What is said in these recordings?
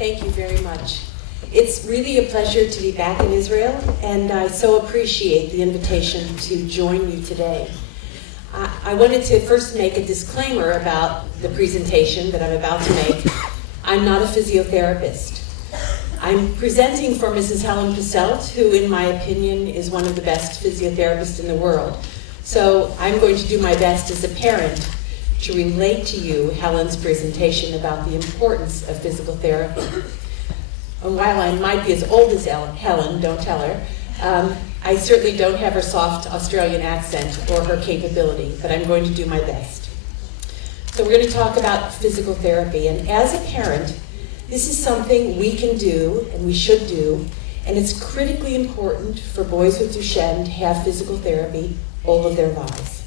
Thank you very much. It's really a pleasure to be back in Israel, and I so appreciate the invitation to join you today. I wanted to first make a disclaimer about the presentation that I'm about to make. I'm not a physiotherapist. I'm presenting for Mrs. Helen Posselt, who in my opinion is one of the best physiotherapists in the world. So I'm going to do my best as a parent to relate to you Helen's presentation about the importance of physical therapy. And while I might be as old as Helen, don't tell her, I certainly don't have her soft Australian accent or her capability, but I'm going to do my best. So we're going to talk about physical therapy, and as a parent, this is something we can do and we should do, and it's critically important for boys with Duchenne to have physical therapy all of their lives.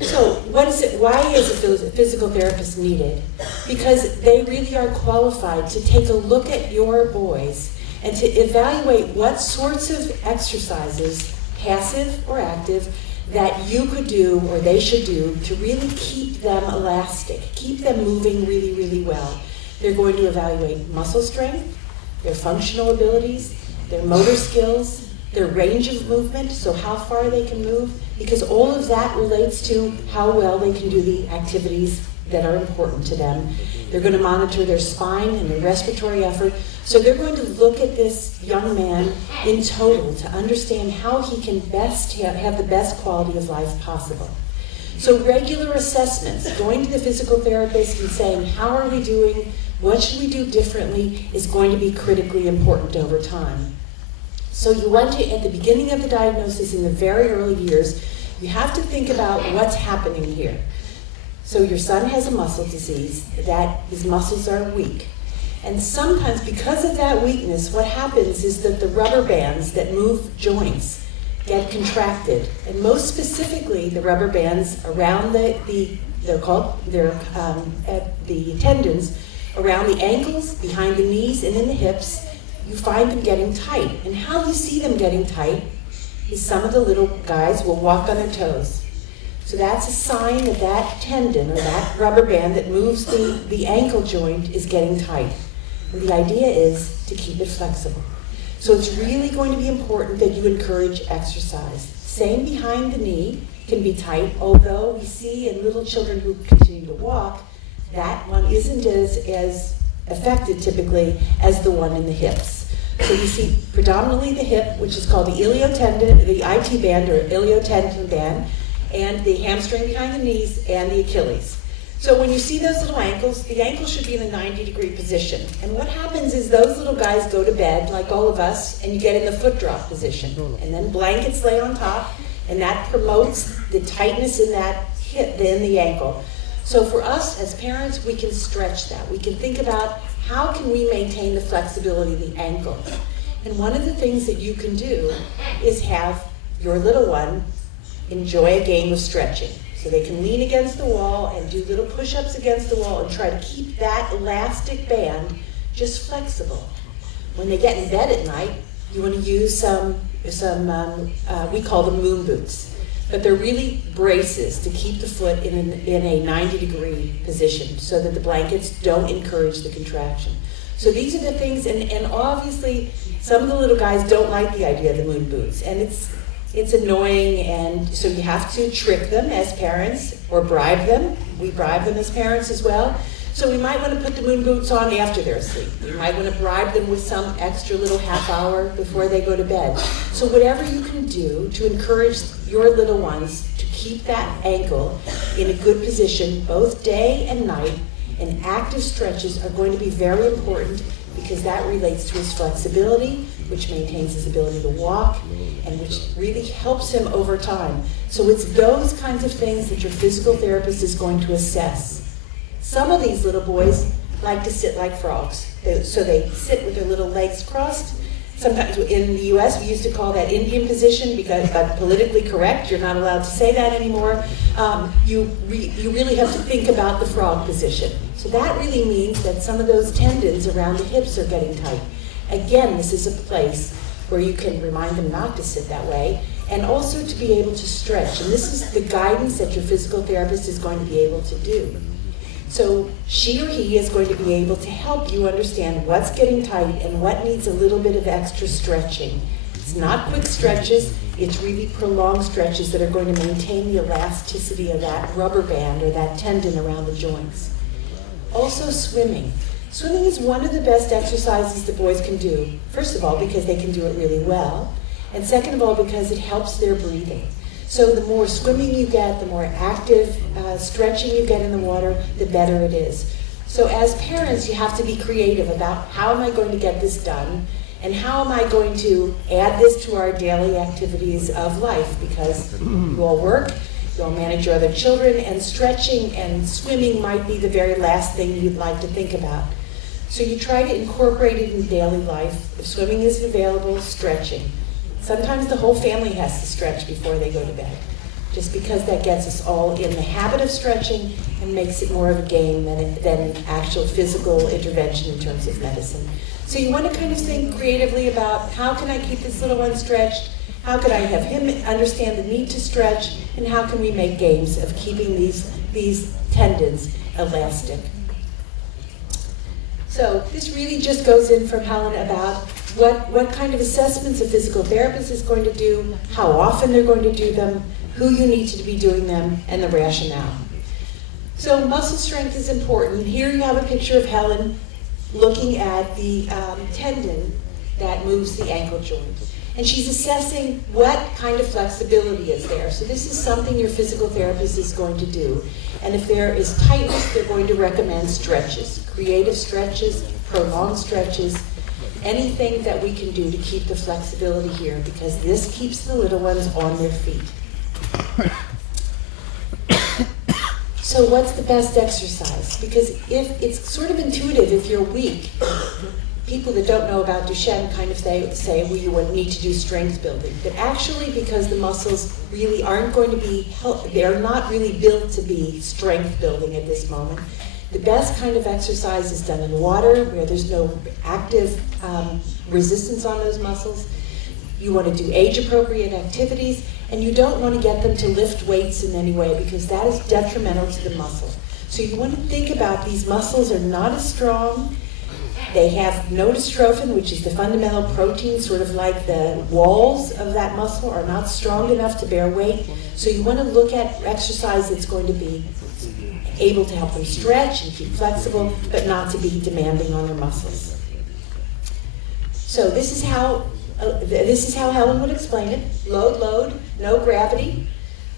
So what is it? Why is a physical therapist needed? Because they really are qualified to take a look at your boys and to evaluate what sorts of exercises, passive or active, that you could do or they should do to really keep them elastic, keep them moving really, really well. They're going to evaluate muscle strength, their functional abilities, their motor skills, their range of movement, so how far they can move, because all of that relates to how well they can do the activities that are important to them. They're going to monitor their spine and their respiratory effort. So they're going to look at this young man in total to understand how he can best have the best quality of life possible. So regular assessments, going to the physical therapist and saying, how are we doing? What should we do differently is going to be critically important over time. So you want to, at the beginning of the diagnosis in the very early years, you have to think about what's happening here. So your son has a muscle disease, that his muscles are weak. And sometimes because of that weakness, what happens is that the rubber bands that move joints get contracted. And most specifically, the rubber bands around the tendons, around the ankles, behind the knees, and in the hips, you find them getting tight. And how you see them getting tight is some of the little guys will walk on their toes. So that's a sign that that tendon or that rubber band that moves the ankle joint is getting tight. And the idea is to keep it flexible. So it's really going to be important that you encourage exercise. Same behind the knee can be tight, although we see in little children who continue to walk, that one isn't as affected typically as the one in the hips. So you see predominantly the hip, which is called the iliotendon, the IT band or iliotendon band, and the hamstring behind the knees, and the Achilles. So when you see those little ankles, the ankle should be in a 90-degree position. And what happens is those little guys go to bed, like all of us, and you get in the foot drop position. And then blankets lay on top, and that promotes the tightness in that hip, in the ankle. So for us as parents, we can stretch that. We can think about how can we maintain the flexibility of the ankle. And one of the things that you can do is have your little one enjoy a game of stretching. So they can lean against the wall and do little push-ups against the wall and try to keep that elastic band just flexible. When they get in bed at night, you want to use some we call them moon boots. But they're really braces to keep the foot in a 90-degree position so that the blankets don't encourage the contraction. So these are the things, and obviously some of the little guys don't like the idea of the moon boots, and it's annoying, and so you have to trick them as parents or bribe them. We bribe them as parents as well. So we might want to put the moon boots on after they're asleep. We might want to bribe them with some extra little half hour before they go to bed. So whatever you can do to encourage your little ones to keep that ankle in a good position both day and night, and active stretches are going to be very important because that relates to his flexibility, which maintains his ability to walk, and which really helps him over time. So it's those kinds of things that your physical therapist is going to assess. Some of these little boys like to sit like frogs. So they sit with their little legs crossed. Sometimes in the US, we used to call that Indian position because politically correct. You're not allowed to say that anymore. You really have to think about the frog position. So that really means that some of those tendons around the hips are getting tight. Again, this is a place where you can remind them not to sit that way, and also to be able to stretch. And this is the guidance that your physical therapist is going to be able to do. So she or he is going to be able to help you understand what's getting tight and what needs a little bit of extra stretching. It's not quick stretches, it's really prolonged stretches that are going to maintain the elasticity of that rubber band or that tendon around the joints. Also swimming. Swimming is one of the best exercises the boys can do. First of all, because they can do it really well, and second of all, because it helps their breathing. So the more swimming you get, the more active stretching you get in the water, the better it is. So as parents, you have to be creative about how am I going to get this done, and how am I going to add this to our daily activities of life, because you all work, you all manage your other children, and stretching and swimming might be the very last thing you'd like to think about. So you try to incorporate it in daily life. If swimming isn't available, stretching. Sometimes the whole family has to stretch before they go to bed, just because that gets us all in the habit of stretching and makes it more of a game than an actual physical intervention in terms of medicine. So you want to kind of think creatively about how can I keep this little one stretched, how could I have him understand the need to stretch, and how can we make games of keeping these tendons elastic. So this really just goes in from Helen about what kind of assessments a physical therapist is going to do, how often they're going to do them, who you need to be doing them, and the rationale. So muscle strength is important. Here you have a picture of Helen looking at the tendon that moves the ankle joint. And she's assessing what kind of flexibility is there. So this is something your physical therapist is going to do. And if there is tightness, they're going to recommend stretches, creative stretches, prolonged stretches, anything that we can do to keep the flexibility here, because this keeps the little ones on their feet. So what's the best exercise? Because if it's sort of intuitive, if you're weak, people that don't know about Duchenne kind of say, well, you would need to do strength building. But actually, because the muscles really aren't going to be, they're not really built to be strength building at this moment. The best kind of exercise is done in water, where there's no active resistance on those muscles. You want to do age-appropriate activities, and you don't want to get them to lift weights in any way, because that is detrimental to the muscle. So you want to think about these muscles are not as strong. They have no dystrophin, which is the fundamental protein, sort of like the walls of that muscle are not strong enough to bear weight. So you want to look at exercise that's going to be able to help them stretch and keep flexible, but not to be demanding on their muscles. So this is how Helen would explain it. Load, no gravity.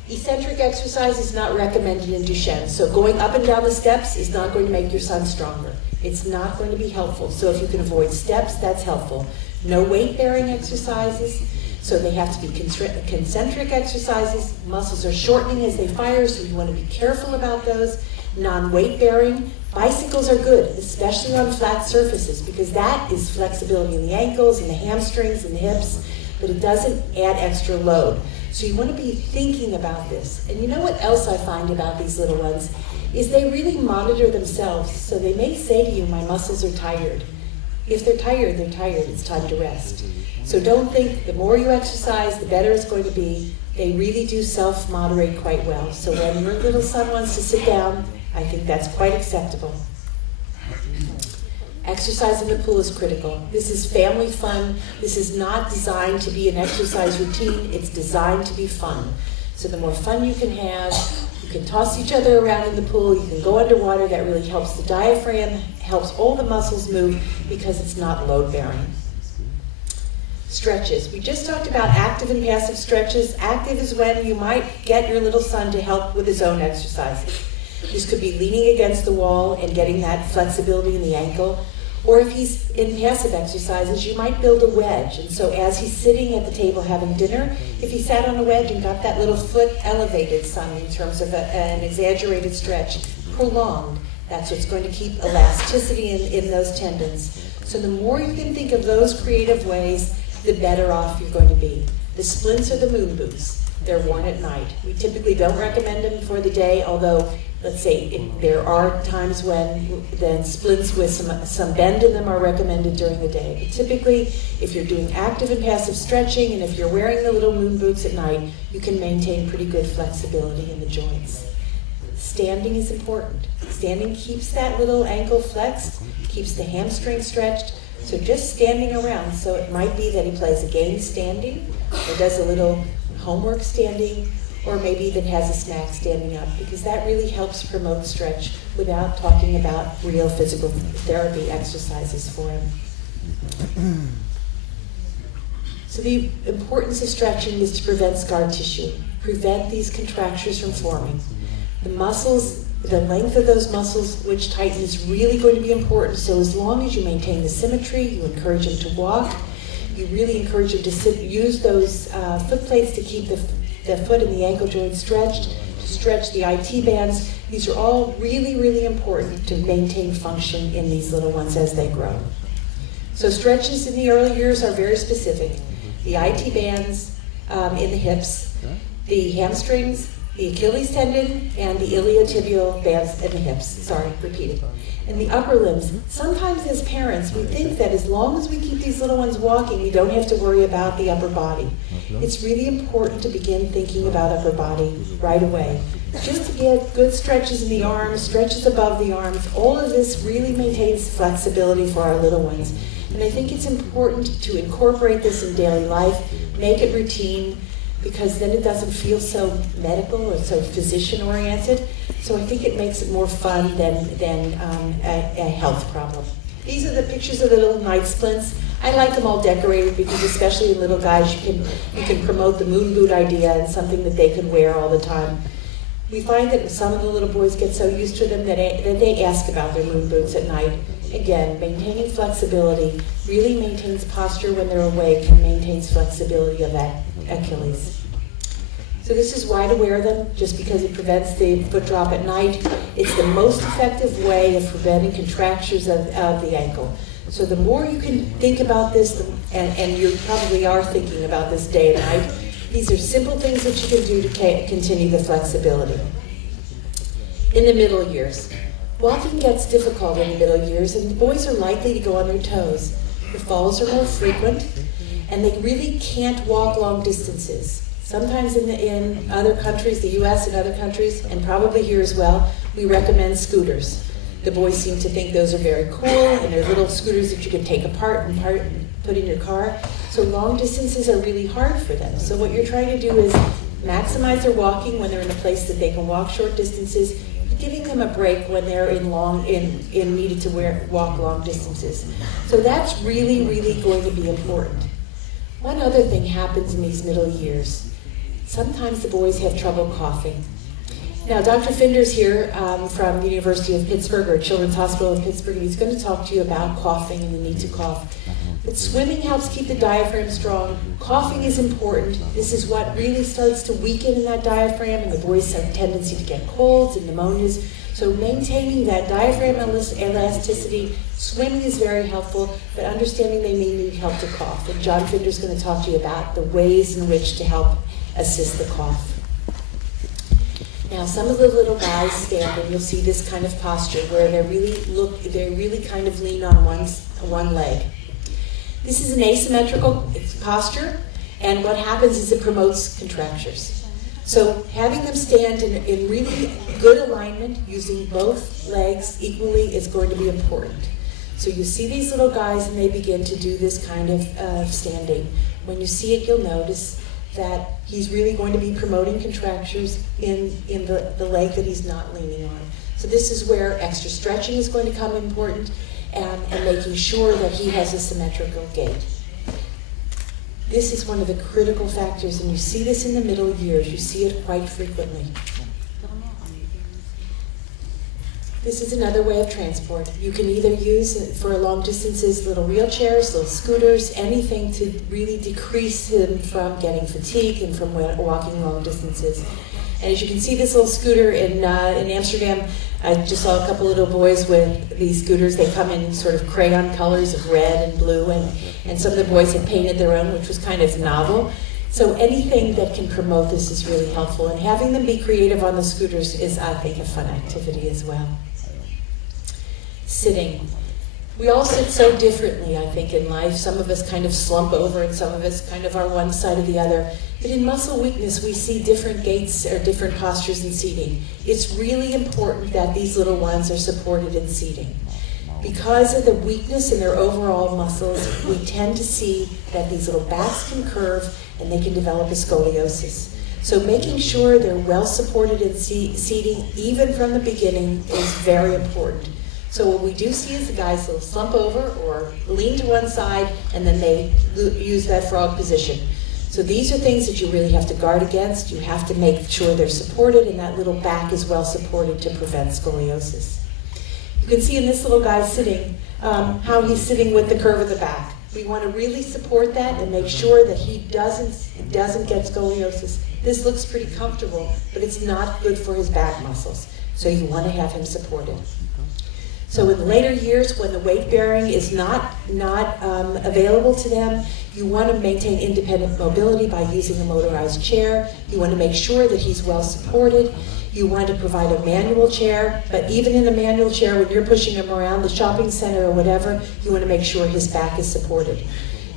Eccentric exercise is not recommended in Duchenne. So going up and down the steps is not going to make your son stronger. It's not going to be helpful. So if you can avoid steps, that's helpful. No weight-bearing exercises. So they have to be concentric exercises. Muscles are shortening as they fire, so you want to be careful about those. Non-weight-bearing. Bicycles are good, especially on flat surfaces, because that is flexibility in the ankles and the hamstrings and the hips, but it doesn't add extra load. So you want to be thinking about this. And you know what else I find about these little ones is they really monitor themselves. So they may say to you, my muscles are tired. If they're tired, they're tired. It's time to rest. So don't think the more you exercise, the better it's going to be. They really do self-moderate quite well. So when your little son wants to sit down, I think that's quite acceptable. Exercise in the pool is critical. This is family fun. This is not designed to be an exercise routine. It's designed to be fun. So the more fun you can have, you can toss each other around in the pool, you can go underwater. That really helps the diaphragm, helps all the muscles move because it's not load-bearing. Stretches. We just talked about active and passive stretches. Active is when you might get your little son to help with his own exercises. This could be leaning against the wall and getting that flexibility in the ankle. Or if he's in passive exercises, you might build a wedge. And so as he's sitting at the table having dinner, if he sat on a wedge and got that little foot elevated some in terms of an exaggerated stretch, prolonged, that's what's going to keep elasticity in those tendons. So the more you can think of those creative ways, the better off you're going to be. The splints are the moon boots. They're worn at night. We typically don't recommend them for the day, although let's say there are times when then splints with some bend in them are recommended during the day. But typically, if you're doing active and passive stretching, and if you're wearing the little moon boots at night, you can maintain pretty good flexibility in the joints. standing is important. Standing keeps that little ankle flexed, keeps the hamstring stretched. So just standing around. So it might be that he plays a game standing, or does a little homework standing, or maybe even has a snack standing up, because that really helps promote stretch without talking about real physical therapy exercises for him. So the importance of stretching is to prevent scar tissue, prevent these contractures from forming. The muscles, the length of those muscles which tighten is really going to be important. So as long as you maintain the symmetry, you encourage him to walk, you really encourage him to use those foot plates to keep the foot and the ankle joint stretched, to stretch the IT bands. These are all really, really important to maintain function in these little ones as they grow. So stretches in the early years are very specific. The IT bands in the hips, the hamstrings, the Achilles tendon, and the iliotibial bands in the hips. Sorry, repeating. In the upper limbs, sometimes as parents, we think that as long as we keep these little ones walking, we don't have to worry about the upper body. It's really important to begin thinking about upper body right away. Just to get good stretches in the arms, stretches above the arms, all of this really maintains flexibility for our little ones. And I think it's important to incorporate this in daily life, make it routine, because then it doesn't feel so medical or so physician-oriented. So I think it makes it more fun than a health problem. These are the pictures of the little night splints. I like them all decorated because especially in little guys, you can promote the moon boot idea and something that they can wear all the time. We find that some of the little boys get so used to them that they ask about their moon boots at night. Again, maintaining flexibility really maintains posture when they're awake and maintains flexibility of that Achilles. So this is why to wear them, just because it prevents the foot drop at night. It's the most effective way of preventing contractures of the ankle. So the more you can think about this, and you probably are thinking about this day and night, these are simple things that you can do to continue the flexibility. In the middle years, walking gets difficult in the middle years, and the boys are likely to go on their toes. The falls are more frequent, and they really can't walk long distances. Sometimes in other countries, the US and other countries, and probably here as well, we recommend scooters. The boys seem to think those are very cool, and they're little scooters that you can take apart and put in your car. So long distances are really hard for them. So what you're trying to do is maximize their walking when they're in a place that they can walk short distances, giving them a break when they're needed to walk long distances. So that's really, really going to be important. One other thing happens in these middle years. Sometimes the boys have trouble coughing. Now, Dr. Finder's here from the University of Pittsburgh, or Children's Hospital of Pittsburgh, and he's going to talk to you about coughing and the need to cough. But swimming helps keep the diaphragm strong. Coughing is important. This is what really starts to weaken in that diaphragm, and the boys have a tendency to get colds and pneumonias. So maintaining that diaphragm elasticity, swimming is very helpful, but understanding they may need help to cough. And John Finder's going to talk to you about the ways in which to help assist the cough. Now, some of the little guys stand, and you'll see this kind of posture where they really kind of lean on one leg. This is an asymmetrical posture, and what happens is it promotes contractures. So having them stand in really good alignment, using both legs equally, is going to be important. So you see these little guys, and they begin to do this kind of standing. When you see it, you'll notice that he's really going to be promoting contractures in the leg that he's not leaning on. So this is where extra stretching is going to come important, and making sure that he has a symmetrical gait. This is one of the critical factors, and you see this in the middle years. You see it quite frequently. This is another way of transport. You can either use, for long distances, little wheelchairs, little scooters, anything to really decrease him from getting fatigue and from walking long distances. And as you can see, this little scooter in Amsterdam, I just saw a couple little boys with these scooters. They come in sort of crayon colors of red and blue, and some of the boys had painted their own, which was kind of novel. So anything that can promote this is really helpful. And having them be creative on the scooters is, I think, a fun activity as well. Sitting. We all sit so differently, I think, in life. Some of us kind of slump over and some of us kind of are one side or the other. But in muscle weakness, we see different gaits or different postures in seating. It's really important that these little ones are supported in seating. Because of the weakness in their overall muscles, we tend to see that these little backs can curve and they can develop a scoliosis. So making sure they're well supported in seating, even from the beginning, is very important. So what we do see is the guys will slump over or lean to one side and then they use that frog position. So these are things that you really have to guard against. You have to make sure they're supported and that little back is well supported to prevent scoliosis. You can see in this little guy sitting, how he's sitting with the curve of the back. We want to really support that and make sure that he doesn't get scoliosis. This looks pretty comfortable, but it's not good for his back muscles. So you want to have him supported. So in later years, when the weight bearing is not available to them, you want to maintain independent mobility by using a motorized chair. You want to make sure that he's well supported. You want to provide a manual chair, but even in a manual chair, when you're pushing him around the shopping center or whatever, you want to make sure his back is supported.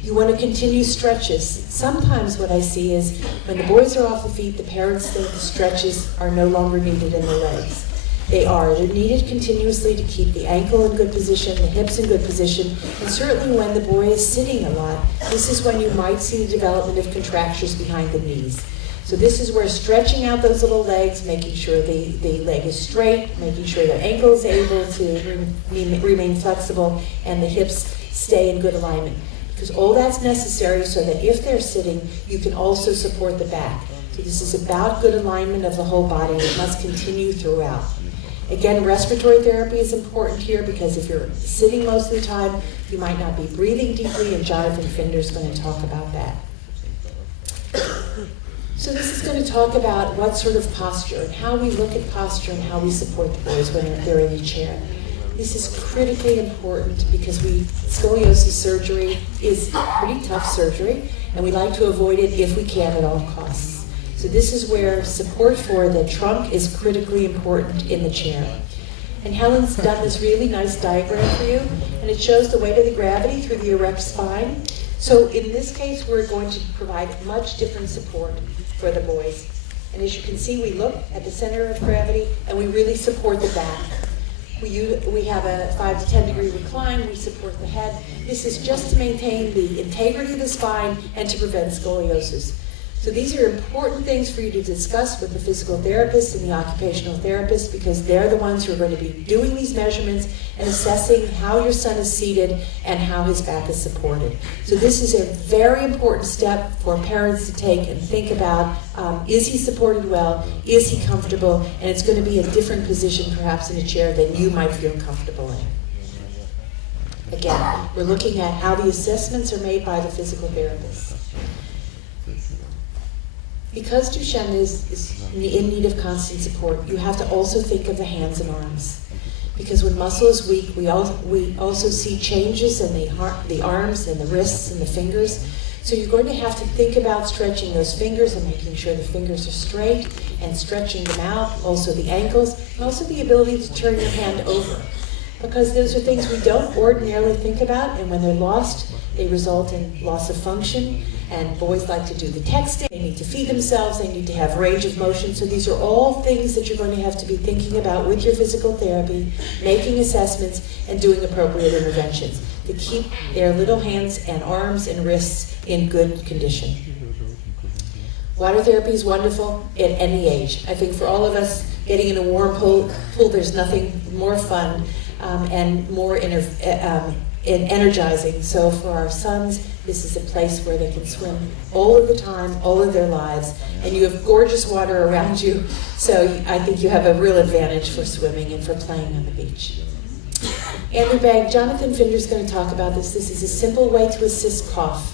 You want to continue stretches. Sometimes what I see is when the boys are off the feet, the parents think the stretches are no longer needed in the legs. They are. They're needed continuously to keep the ankle in good position, the hips in good position, and certainly when the boy is sitting a lot, this is when you might see the development of contractures behind the knees. So this is where stretching out those little legs, making sure the leg is straight, making sure the ankle is able to remain flexible, and the hips stay in good alignment. Because all that's necessary so that if they're sitting, you can also support the back. So this is about good alignment of the whole body, and it must continue throughout. Again, respiratory therapy is important here because if you're sitting most of the time, you might not be breathing deeply, and Jonathan Finder's going to talk about that. So this is going to talk about what sort of posture and how we look at posture and how we support the boys when they're in the chair. This is critically important because scoliosis surgery is pretty tough surgery, and we like to avoid it if we can at all costs. So this is where support for the trunk is critically important in the chair. And Helen's done this really nice diagram for you, and it shows the weight of the gravity through the erect spine. So in this case, we're going to provide much different support for the boys. And as you can see, we look at the center of gravity, and we really support the back. We have a 5 to 10 degree recline, we support the head. This is just to maintain the integrity of the spine and to prevent scoliosis. So these are important things for you to discuss with the physical therapist and the occupational therapist because they're the ones who are going to be doing these measurements and assessing how your son is seated and how his back is supported. So this is a very important step for parents to take and think about, is he supported well, is he comfortable, and it's going to be a different position perhaps in a chair than you might feel comfortable in. Again, we're looking at how the assessments are made by the physical therapist. Because Duchenne is in need of constant support, you have to also think of the hands and arms. Because when muscle is weak, we also see changes in the arms and the wrists and the fingers. So you're going to have to think about stretching those fingers and making sure the fingers are straight and stretching them out, also the ankles, and also the ability to turn your hand over. Because those are things we don't ordinarily think about, and when they're lost, they result in loss of function. And boys like to do the texting, they need to feed themselves, they need to have range of motion. So these are all things that you're going to have to be thinking about with your physical therapy, making assessments, and doing appropriate interventions to keep their little hands and arms and wrists in good condition. Water therapy is wonderful at any age. I think for all of us, getting in a warm pool there's nothing more fun and more energizing. So for our sons, this is a place where they can swim all of the time, all of their lives, and you have gorgeous water around you, so I think you have a real advantage for swimming and for playing on the beach. Ambu bag, Jonathan Finder's going to talk about this. This is a simple way to assist cough.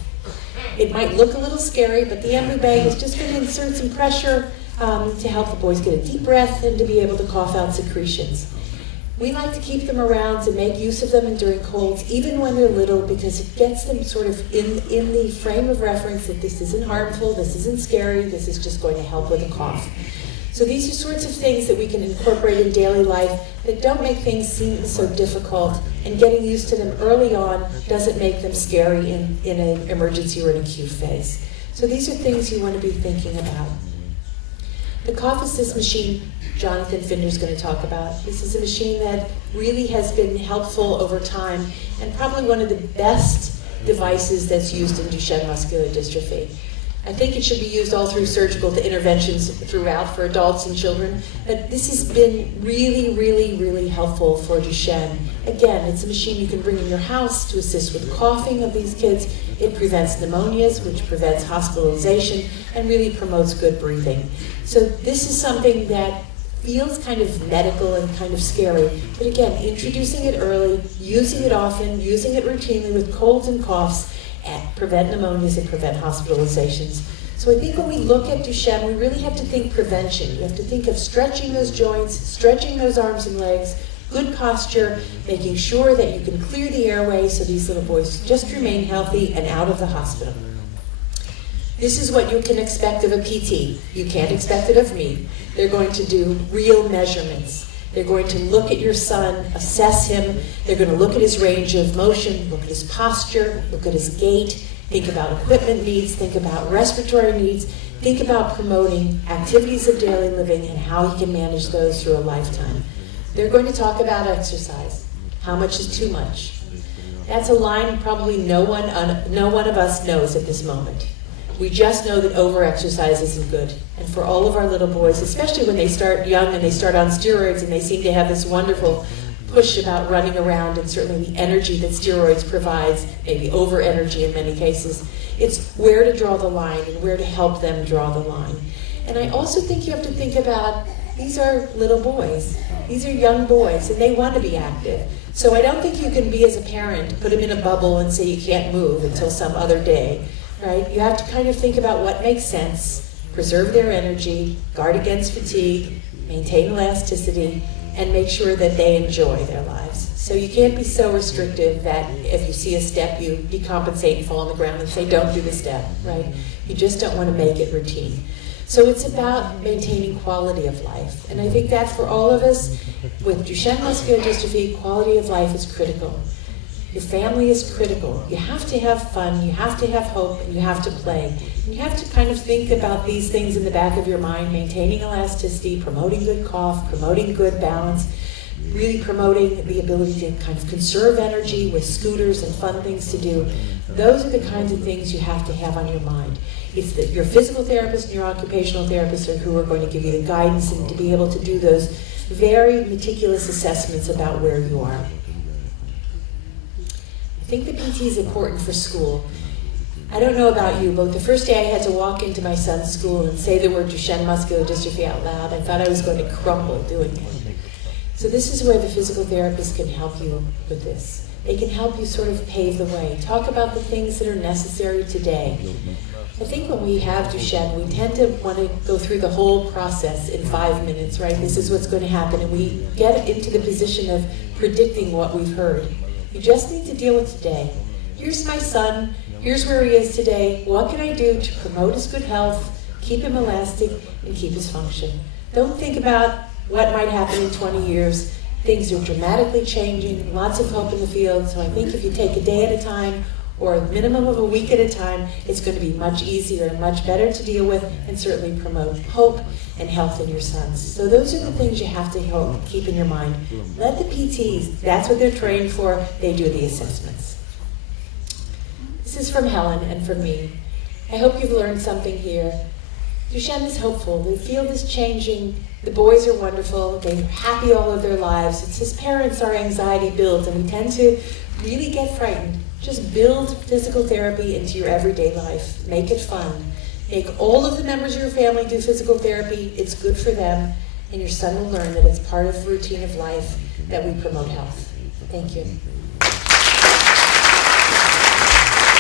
It might look a little scary, but the ambu bag is just going to insert some pressure to help the boys get a deep breath and to be able to cough out secretions. We like to keep them around to make use of them during colds, even when they're little, because it gets them sort of in the frame of reference that this isn't harmful, this isn't scary, this is just going to help with a cough. So these are sorts of things that we can incorporate in daily life that don't make things seem so difficult, and getting used to them early on doesn't make them scary in an emergency or an acute phase. So these are things you want to be thinking about. The Conf Assist machine, Jonathan Finder's going to talk about. This is a machine that really has been helpful over time, and probably one of the best devices that's used in Duchenne muscular dystrophy. I think it should be used all through surgical to interventions throughout for adults and children, but this has been really, really, really helpful for Duchenne. Again, it's a machine you can bring in your house to assist with coughing of these kids. It prevents pneumonias, which prevents hospitalization, and really promotes good breathing. So this is something that feels kind of medical and kind of scary, but again, introducing it early, using it often, using it routinely with colds and coughs, and prevent pneumonias and prevent hospitalizations. So I think when we look at Duchenne, we really have to think prevention. You have to think of stretching those joints, stretching those arms and legs, good posture, making sure that you can clear the airway so these little boys just remain healthy and out of the hospital. This is what you can expect of a PT. You can't expect it of me. They're going to do real measurements. They're going to look at your son, assess him. They're going to look at his range of motion, look at his posture, look at his gait, think about equipment needs, think about respiratory needs, think about promoting activities of daily living and how he can manage those through a lifetime. They're going to talk about exercise. How much is too much? That's a line probably no one of us knows at this moment. We just know that over-exercise isn't good. And for all of our little boys, especially when they start young and they start on steroids and they seem to have this wonderful push about running around, and certainly the energy that steroids provides, maybe over-energy in many cases, it's where to draw the line and where to help them draw the line. And I also think you have to think about, these are little boys. These are young boys, and they want to be active. So I don't think you can be, as a parent, put them in a bubble and say you can't move until some other day. Right? You have to kind of think about what makes sense, preserve their energy, guard against fatigue, maintain elasticity, and make sure that they enjoy their lives. So you can't be so restrictive that if you see a step, you decompensate and fall on the ground and say, don't do the step, right? You just don't want to make it routine. So it's about maintaining quality of life. And I think that for all of us, with Duchenne muscular dystrophy, quality of life is critical. Your family is critical. You have to have fun, you have to have hope, and you have to play. And you have to kind of think about these things in the back of your mind, maintaining elasticity, promoting good cough, promoting good balance, really promoting the ability to kind of conserve energy with scooters and fun things to do. Those are the kinds of things you have to have on your mind. It's that your physical therapist and your occupational therapist are who are going to give you the guidance and to be able to do those very meticulous assessments about where you are. I think the PT is important for school. I don't know about you, but the first day I had to walk into my son's school and say the word Duchenne muscular dystrophy out loud, I thought I was going to crumble doing it. So this is where the physical therapist can help you with this. They can help you sort of pave the way. Talk about the things that are necessary today. I think when we have Duchenne, we tend to want to go through the whole process in 5 minutes, right? This is what's going to happen, and we get into the position of predicting what we've heard. You just need to deal with today. Here's my son. Here's where he is today. What can I do to promote his good health, keep him elastic, and keep his function? Don't think about what might happen in 20 years. Things are dramatically changing, lots of hope in the field. So I think if you take a day at a time or a minimum of a week at a time, it's going to be much easier and much better to deal with, and certainly promote hope and health in your sons. So those are the things you have to keep in your mind. Let the PTs, that's what they're trained for, they do the assessments. This is from Helen and from me. I hope you've learned something here. Duchenne is hopeful. The field is changing. The boys are wonderful. They're happy all of their lives. It's as parents, our anxiety builds, and we tend to really get frightened. Just build physical therapy into your everyday life. Make it fun. Make all of the members of your family do physical therapy. It's good for them, and your son will learn that it's part of the routine of life that we promote health. Thank you.